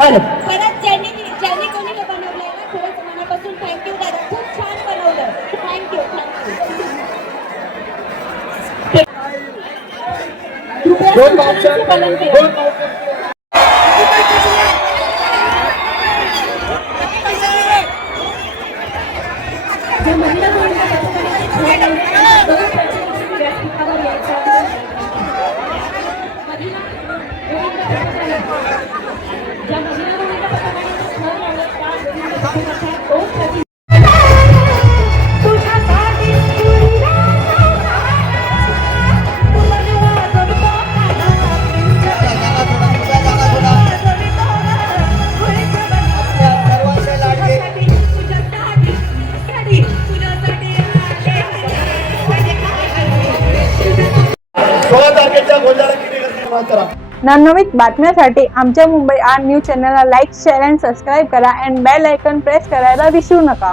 खरंच खरंच ज्यांनी ज्यांनी कोणी ते बनवलंय ना खरंच मनापासून थँक्यू दादा. खूप छान बनवलं. Thank you thank you सोळा तारखेच्या गोंजाला किती करा नवनवीन बातम्यांसाठी आमच्या मुंबई आर न्यूज चॅनलला लाईक शेअर अँड सबस्क्राईब करा अँड बेल आयकन प्रेस करायला विसरू नका.